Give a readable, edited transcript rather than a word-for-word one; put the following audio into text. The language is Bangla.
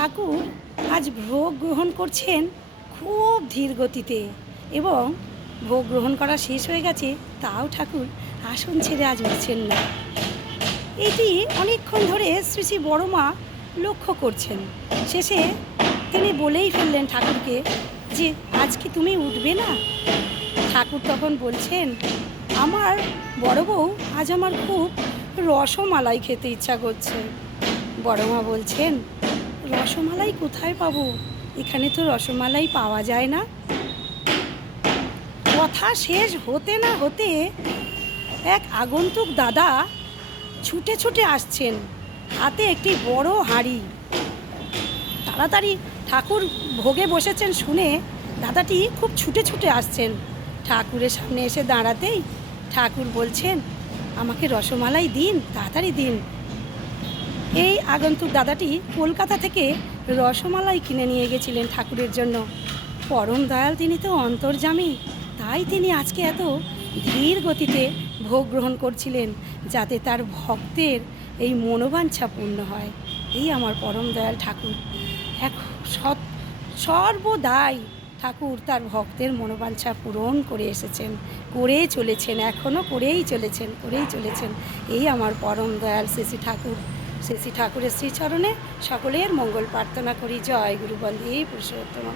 ঠাকুর আজ ভোগ গ্রহণ করছেন খুব ধীর গতিতে এবং ভোগ গ্রহণ করা শেষ হয়ে গেছে, তাও ঠাকুর আসন ছেড়ে আজ উঠছেন না। এটি অনেকক্ষণ ধরে শ্রী শ্রী বড় মা লক্ষ্য করছেন। শেষে তিনি বলেই ফেললেন ঠাকুরকে যে আজ কি তুমি উঠবে না? ঠাকুর তখন বলছেন, আমার বড় বউ, আজ আমার খুব রসমালাই খেতে ইচ্ছা করছে। বড় মা বলছেন, রসমালাই কোথায় পাবো? এখানে তো রসমালাই পাওয়া যায় না। কথা শেষ হতে না হতে এক আগন্তুক দাদা ছুটে ছুটে আসছেন, হাতে একটি বড় হাঁড়ি। তাড়াতাড়ি ঠাকুর ভোগে বসেছেন শুনে দাদাটি খুব ছুটে ছুটে আসছেন। ঠাকুরের সামনে এসে দাঁড়াতেই ঠাকুর বলছেন, আমাকে রসমালাই দিন, তাড়াতাড়ি দিন। এই আগন্তুক দাদাটি কলকাতা থেকে রসমালাই কিনে নিয়ে গেছিলেন ঠাকুরের জন্য। পরম দয়াল তিনি তো অন্তর্যামী, তাই তিনি আজকে এত ধীর গতিতে ভোগ গ্রহণ করছিলেন, যাতে তার ভক্তের এই মনোবাঞ্ছা পূর্ণ হয়। এই আমার পরম দয়াল ঠাকুর এক সর্বদাই ঠাকুর তার ভক্তের মনোবাঞ্ছা পূরণ করে এসেছেন, করেই চলেছেন, এখনও করেই চলেছেন। এই আমার পরম দয়াল শ্রী ঠাকুর। শ্রী ঠাকুরের শ্রীচরণে সকলের মঙ্গল প্রার্থনা করি। জয় গুরু বন্দে পুরুষোত্তম।